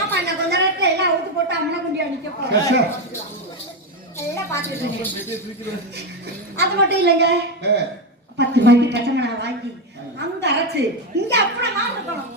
ஆமா நான் கொஞ்ச நேரத்துல எல்லாம் அவுத்து போட்டு அம்மனை குண்டியா நிக்க போறேன். எல்லாம் பாத்துட்டு இருக்கேன். அது மட்டும் இல்லைங்க, 10 ரூபாய்க்கு கச்சமணா வாங்கி அங்க அரைச்சு இங்க அப்புறம் நான் இருக்கணும்.